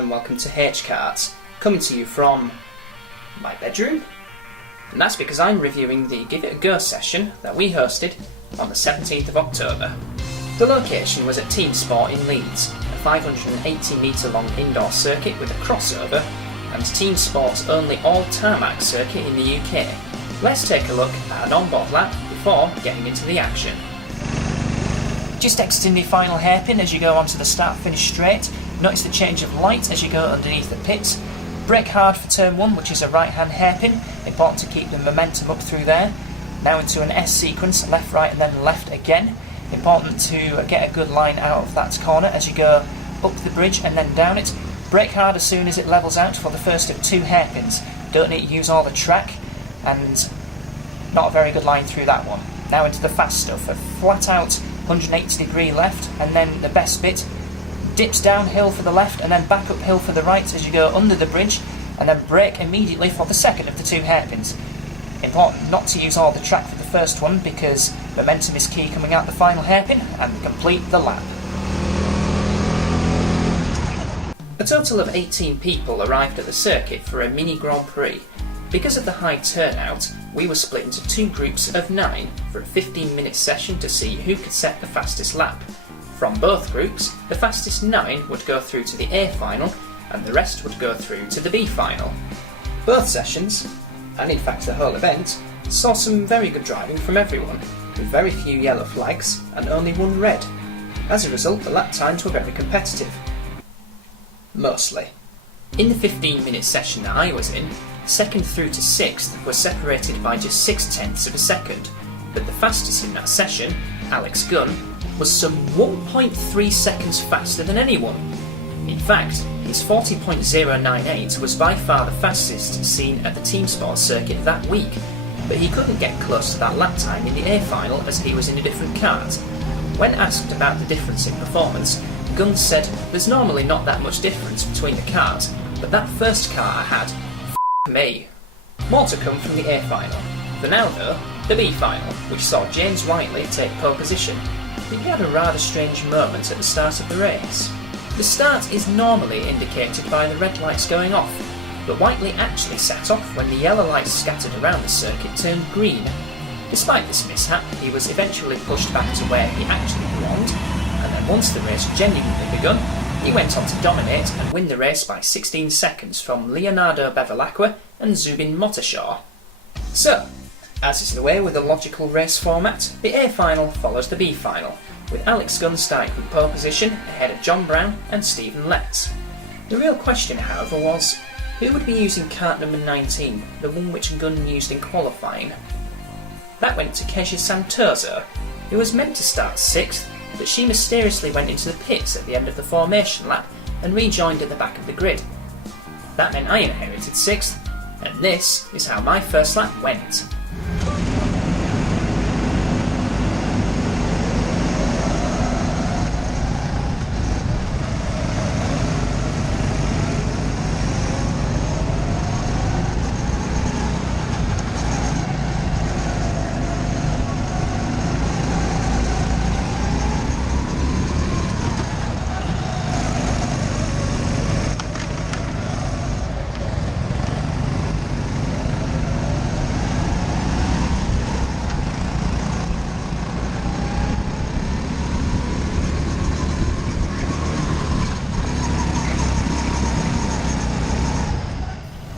and welcome to H-Karts, coming to you from my bedroom. And that's because I'm reviewing the Give It a Go session that we hosted on the 17th of October. The location was at Teamsport in Leeds, a 580 metre long indoor circuit with a crossover and Teamsport's only all-tarmac circuit in the UK. Let's take a look at an onboard lap before getting into the action. Just exiting the final hairpin as you go onto the start-finish straight. Notice the change of light as you go underneath the pits. Brake hard for turn 1, which is a right-hand hairpin. Important to keep the momentum up through there. Now into an S sequence, left, right and then left again. Important to get a good line out of that corner as you go up the bridge and then down it. Brake hard as soon as it levels out for the first of 2 hairpins. Don't need to use all the track, and not a very good line through that one. Now into the fast stuff, a flat out 180 degree left, and then the best bit dips downhill for the left and then back uphill for the right as you go under the bridge, and then brake immediately for the second of the 2 hairpins. Important not to use all the track for the first one because momentum is key coming out the final hairpin, and complete the lap. A total of 18 people arrived at the circuit for a mini Grand Prix. Because of the high turnout, we were split into 2 groups of 9 for a 15-minute session to see who could set the fastest lap. From both groups, the fastest 9 would go through to the A final and the rest would go through to the B final. Both sessions, and in fact the whole event, saw some very good driving from everyone, with very few yellow flags and only 1 red. As a result, the lap times were very competitive. Mostly. In the 15-minute session that I was in, 2nd through to 6th were separated by just 6/10 of a second, but the fastest in that session, Alex Gunn, was some 1.3 seconds faster than anyone. In fact, his 40.098 was by far the fastest seen at the Teamsport circuit that week, but he couldn't get close to that lap time in the A final as he was in a different kart. When asked about the difference in performance, Gunn said, "There's normally not that much difference between the cars, but that first car I had, me." More to come from the A final. For now though, the B final, which saw James Whiteley take pole position. But he had a rather strange moment at the start of the race. The start is normally indicated by the red lights going off, but Whiteley actually set off when the yellow lights scattered around the circuit turned green. Despite this mishap, he was eventually pushed back to where he actually belonged, and then once the race genuinely begun, he went on to dominate and win the race by 16 seconds from Leonardo Bevilacqua and Zubin Motashaw. So, as is the way with a logical race format, the A final follows the B final, with Alex Gunn starting from pole position ahead of John Brown and Stephen Letts. The real question, however, was who would be using kart number 19, the one which Gunn used in qualifying? That went to Kezia Santoso, who was meant to start 6th, but she mysteriously went into the pits at the end of the formation lap and rejoined at the back of the grid. That meant I inherited 6th, and this is how my first lap went.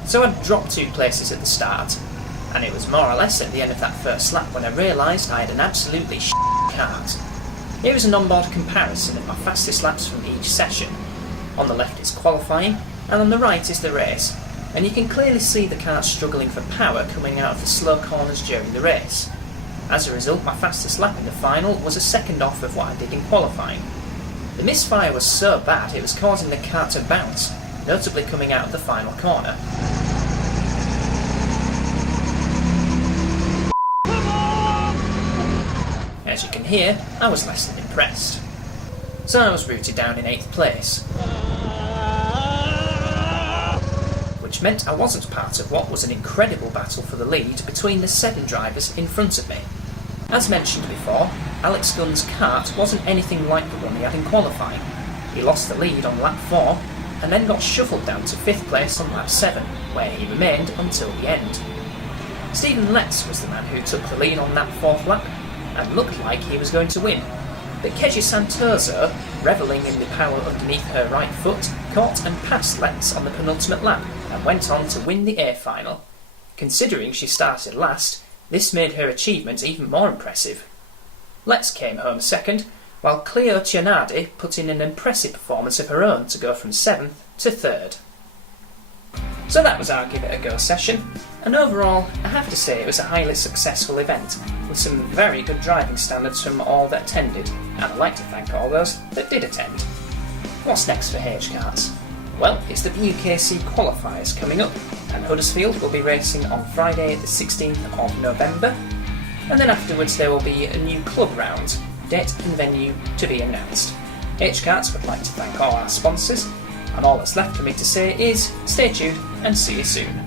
So I dropped 2 places at the start, and it was more or less at the end of that first lap when I realised I had an absolutely kart. Here is an onboard comparison of my fastest laps from each session. On the left is qualifying, and on the right is the race, and you can clearly see the kart struggling for power coming out of the slow corners during the race. As a result, my fastest lap in the final was a second off of what I did in qualifying. The misfire was so bad it was causing the kart to bounce, notably coming out of the final corner. As you can hear, I was less than impressed. So I was routed down in 8th place, which meant I wasn't part of what was an incredible battle for the lead between the 7 drivers in front of me. As mentioned before, Alex Gunn's kart wasn't anything like the one he had in qualifying. He lost the lead on lap 4, and then got shuffled down to 5th place on lap 7, where he remained until the end. Stephen Letts was the man who took the lead on that 4th lap, and looked like he was going to win. But Keji Santoso, revelling in the power underneath her right foot, caught and passed Letts on the penultimate lap, and went on to win the A final. Considering she started last, this made her achievement even more impressive. Letts came home 2nd, while Cleo Cianardi put in an impressive performance of her own to go from 7th to 3rd. So that was our Give It A Go session, and overall I have to say it was a highly successful event, with some very good driving standards from all that attended, and I'd like to thank all those that did attend. What's next for H-Karts? Well, it's the BUKC qualifiers coming up, and Huddersfield will be racing on Friday the 16th of November, and then afterwards there will be a new club round, date and venue to be announced. H-Karts would like to thank all our sponsors, and all that's left for me to say is stay tuned and see you soon.